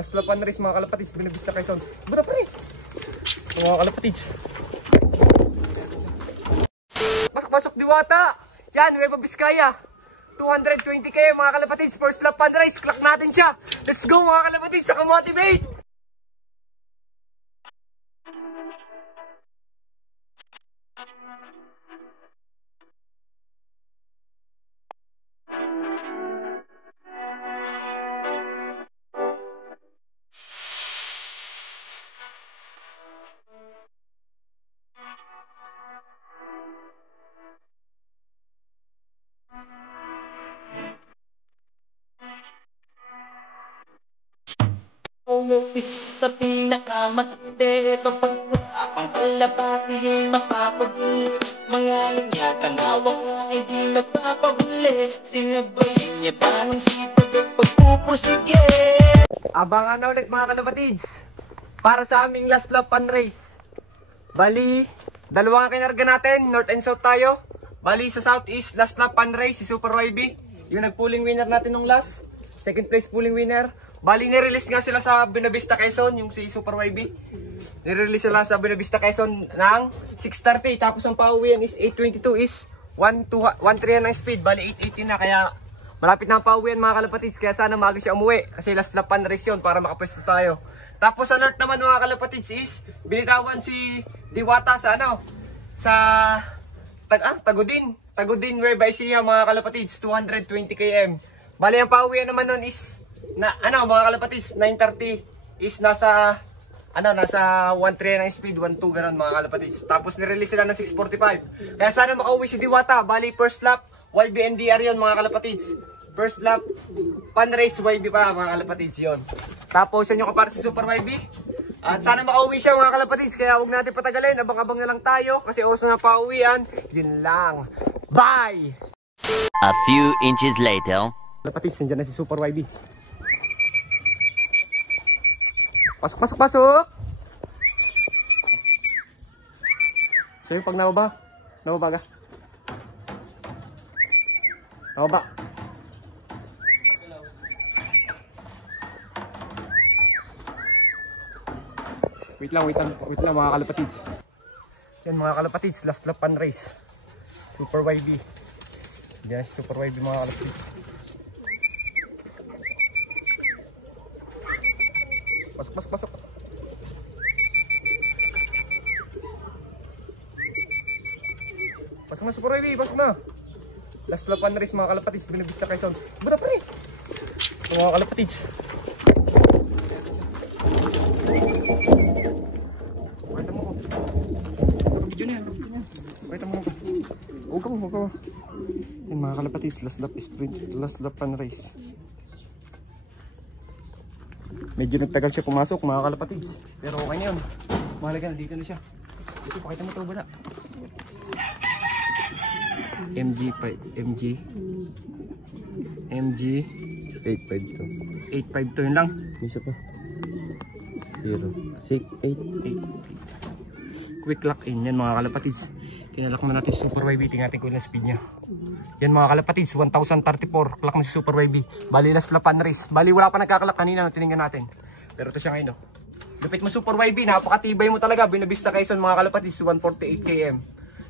Last lap and race mga kalapatids, Buena Vista Quezon. Buta pre! Mga kalapatids. Pasok Diwata! Yan, Nueva Vizcaya. 220k mga kalapatids, first lap and race. Clock natin siya. Let's go mga kalapatids, saka motivate! Sa pinakamatindi kapag ang kalapati mapapaguli, mga linyatang hawak mo ay di nagpapahuli, sinabayin niya pa ng sipag at pagpupusige. Abangan na ulit mga kalapatids para sa aming last lap and race. Bali, dalawang kinarga natin, north and south tayo. Bali sa south is last lap and race si Super YB, yung nagpulling winner natin nung last, second place pulling winner. Bali, nirelease nga sila sa Buena Vista Quezon, yung si Super YB. Nirelease sila sa Buena Vista Quezon ng 6:30. Tapos ang pauwian is 8:22 is 1:3 ang speed. Bali, 8:18 na. Kaya malapit na ang pauwian mga kalapatids. Kaya sana maaga siya umuwi. Kasi last lap and race yun para makapwesto tayo. Tapos sa north naman mga kalapatids is binitawan si Diwata sa ano? Sa Tagudin. Tagudin Nueva Ecija mga kalapatids. 220 km. Bali, ang pauwian naman nun is mga kalapatids, 9:30 is nasa 1:3 ng speed, 1:2 gano'n mga kalapatids. Tapos nirelease sila ng 6:45. Kaya sana makauwi si Diwata. Bali first lap YB NDR yun mga kalapatids. First lap pan race YB pa mga kalapatids yun. Tapos yan yung kapara si Super YB. At sana makauwi siya mga kalapatids. Kaya huwag natin patagalin, abang-abang na lang tayo kasi oras na pauwian. Yun lang. Bye! A few inches later. Kalapatids, nandiyan na si Super YB. Pasok! So yung pag nababa ka. Nababa. Wait lang mga kalapatids. Yan mga kalapatids, last lap and race. Super YB. Diyan si Super YB mga kalapatids. Pasok. Pasok na Super YB, pasok na. Last lap and race mga kalapatids, Buena Vista Quezon. Buta pre! Mga kalapatids. Pakita mo ko. Video na yan. Pakita mo ko. Huwag ka. Yan mga kalapatids, last lap sprint, last lap and race. Medyo nagtagal siya pumasok mga kalapatids. Pero okay na yun. Mahalaga na dito na siya. Ito, pakita mo ito wala. MG 852 yun lang. Isa pa. 8. Quick lock in yan mga kalapatids. Tinalak na natin si Super YB. Tingnan natin kung ilang speed niya. Yan mga kalapatids, 1034 clock na si Super YB. Bali last lap and race. Bali wala pa nagkakalak kanina no, tinignan natin. Pero ito siya ngayon no. Lupit mo Super YB, napakatibay mo talaga. Buena Vista Quezon mga kalapatids, 148 km.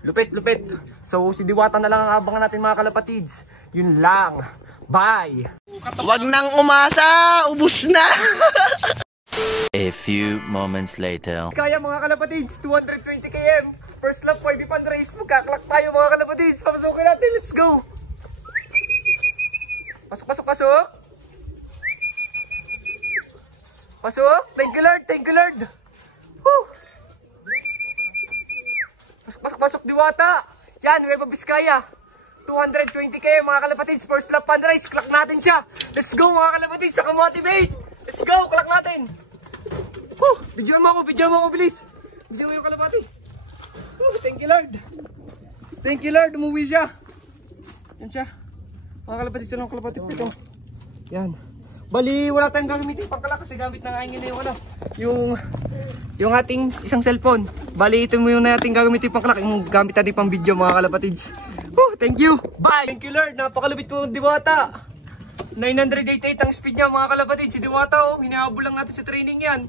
Lupit. So si Diwata na lang ang abangan natin mga kalapatids. Yun lang. Bye! Wag nang umasa, ubus na. A few moments later. Kaya mga kalapatids, 220 km. First lap, YB pan race. Magkaklak tayo mga kalapatids. Papasukin natin, let's go! Pasok! Pasok! Thank you Lord! Woo! Pasok Diwata! Yan, Nueva Vizcaya. 220k mga kalapatids. First lap pan race. Clock natin siya. Let's go mga kalapatids. Saka motivate. Let's go. Clock natin. Videoan mo ako bilis. Videoan mo yung kalapati. Thank you Lord. Umuwi siya. Yan siya. Mga kalapatids. Yan ang kalapati. Ito. Yan. Bali, wala tayong gagamitin pangkalak kasi gamit na nga yung ating isang cellphone. Bali, ito mo yung natin gagamitin pangkalak. Yung gamit natin pang video mga kalapatids. Thank you. Bye. Thank you Lord. Napakalupit mo Diwata. 988 ang speed niya mga kalapatid. Si Diwata oh, hinahabol lang natin sa training yan.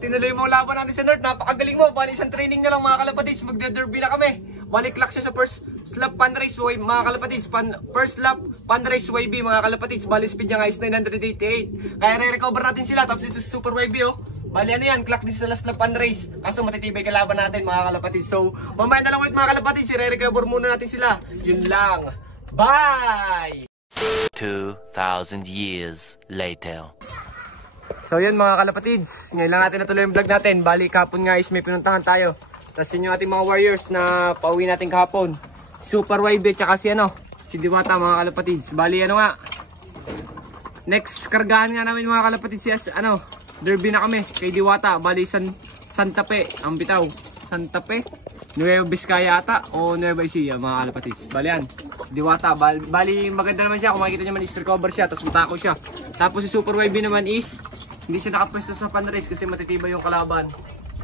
Tinuloy mo laban natin sa North. Napakagaling mo. Bali isang training na lang mga kalapatids. Magde-derby na kami. Bali clock siya sa first lap pan race mga kalapatids. First lap pan race YB mga kalapatids. Bali speed niya nga is 988. Kaya re-recover natin sila. Tapos ito sa Super YB oh. Bali ano yan, clock din sa last lap pan race. Kaso matitibay kalaban natin mga kalapatids. So mamaya na lang ulit mga kalapatids. Re-recover muna natin sila. Yun lang. Bye! 2,000 years later. So yun mga kalapatids, ngayon lang natin natuloy yung vlog natin. Bali kapon nga is may pinuntahan tayo. Tapos yun yung ating mga warriors na pauwi natin kahapon. Super YB tsaka si Diwata mga kalapatids. Bali ano nga, next kargahan nga namin mga kalapatids derby na kami kay Diwata. Bali Santa Fe ang bitaw. Santa Fe, Nueva Vizcaya ata o Nueva Ecija mga kalapatids. Bali yan, Diwata. Bali maganda naman siya, kung makikita nyo naman is recover siya. Tapos matako siya. Tapos si Super YB naman is hindi siya nakapwesto sa pan race kasi matitibay yung kalaban.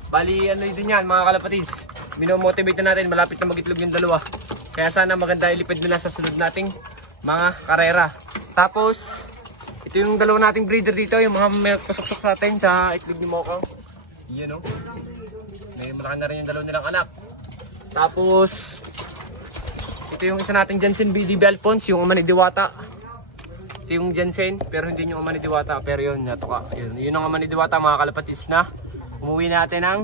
Bali ano din yan mga kalapatids. Minomotivate na natin, malapit na magitlog yung dalawa. Kaya sana maganda ilipid nila sa sunod nating mga karera. Tapos ito yung dalawa nating breeder dito, yung mga may pasok-sok sa atin sa itlog ni Mokang. Yan o. May malaki na rin yung dalawa nilang anak. Tapos ito yung isa nating Jensen BDB Alphonse, yung ama ni Diwata. Ito yung Jensen, pero hindi yung ama ni Diwata. Pero yun, natuka. Yun ang ama ni Diwata mga kalapatids na umuwi natin ng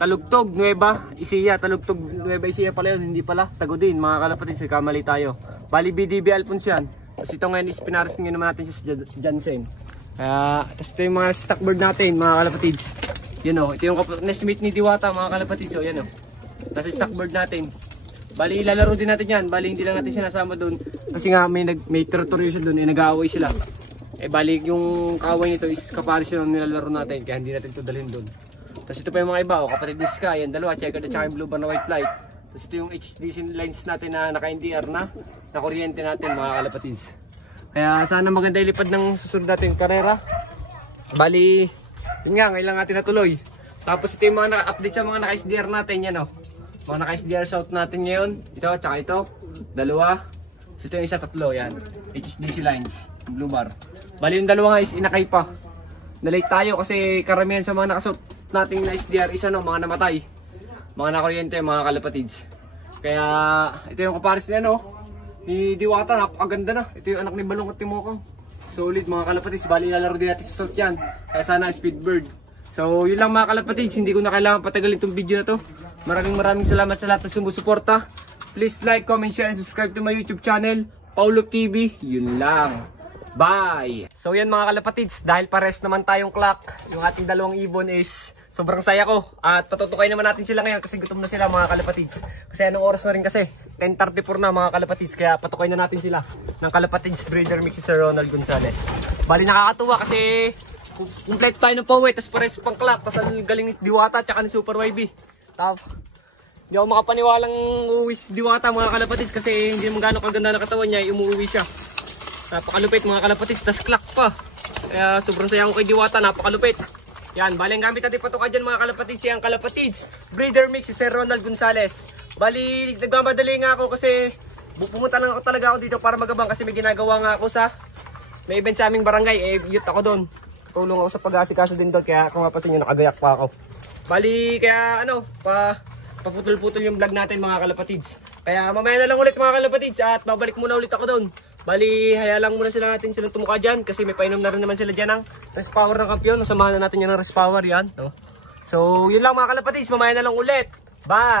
Talugtog, Nueva Ecija. Talugtog, Nueva Ecija pala yun, hindi pala Tagudin mga kalapatids, kamali tayo. Bali BDB Alphonse yan. Tapos ito ngayon is pinarastingin naman natin siya sa Jensen. Tapos ito yung mga stockbird natin mga kalapatids. Yun o, ito yung nesmate ni Diwata mga kalapatids. So yan o, nasa stockbird natin. Bali ilalaro din natin yan. Bali hindi lang natin sinasama doon kasi nga may territory siya doon, nag-aaway sila. Bali yung kaaway nito is kapares yung nilalaro natin, kaya hindi natin ito dalhin doon. Tapos ito pa yung mga iba, kapatid ni Sky, yan dalawa, checkered at saka yung blue bar na white flight. Tapos ito yung HDC lines natin na naka-NDR na kuryente natin mga kalapatids. Kaya sana maganda ilipad ng susunod natin karera. Bali yun nga, ngayon lang natin natuloy. Tapos ito yung mga update sa mga naka-SDR natin yan o. Mga naka-SDR shout natin ngayon. Ito, tsaka ito. Dalawa. So ito yung isa, tatlo. Yan. HDC lines. Blue bar. Bali yung dalawa nga is inakay pa. Nalate tayo kasi karamihan sa mga nakasuot nating na SDR is mga namatay. Mga nakuryente, mga kalapatids. Kaya ito yung kapares niya ni Diwata. Napakaganda na. Ito yung anak ni Balong at Timokang. Solid mga kalapatids. Bali lalaro din natin sa south yan. Kaya sana Speedbird. So yun lang mga kalapatids. Hindi ko na kailangan patagalin itong video na to. Maraming salamat sa lahat na sumusuporta. Please like, comment, share, and subscribe to my YouTube channel, Paulop TV. Yun lang. Bye! So yan mga kalapatids, dahil pares naman tayong clock, yung ating dalawang ibon is sobrang saya ko. At patutukay naman natin sila ngayon kasi gutom na sila mga kalapatids. Kasi anong oras na rin kasi? 10:34 na mga kalapatids. Kaya patukay na natin sila ng kalapatids breeder mix si Sir Ronald Gonzales. Bali nakakatuwa kasi complete tayo ng pauwi, tapos pares pang clock. Tapos ang galing ni Diwata at ni Super YB. Hindi ako makapaniwalang uuwi si Diwata mga kalapatids kasi hindi naman gano'ng kaganda na katawan niya, umuwi siya. Napakalupit mga kalapatids, tas clock pa. Kaya sobrang saya ko kay Diwata, napakalupit. Yan, bali ang gamit natin patuka dyan mga kalapatids, yung kalapatids breeder mix si Sir Ronald Gonzales. Bali nagmamadali nga ako kasi pumunta lang ako talaga ako dito para magabang kasi may ginagawa nga ako may event sa aming barangay, youth ako doon. Tulong ako sa pag-aasikaso din doon, kaya kung mapasin nyo nakagayak pa ako. Bali kaya paputol-putol yung vlog natin mga kalapatids. Kaya mamaya na lang ulit mga kalapatids at babalik muna ulit ako doon. Bali haya lang muna natin silang tumuka dyan kasi may painom na rin naman sila dyan ng rest power ng kampiyon. Samahan na natin yan ng rest power yan. So yun lang mga kalapatids, mamaya na lang ulit. Bye!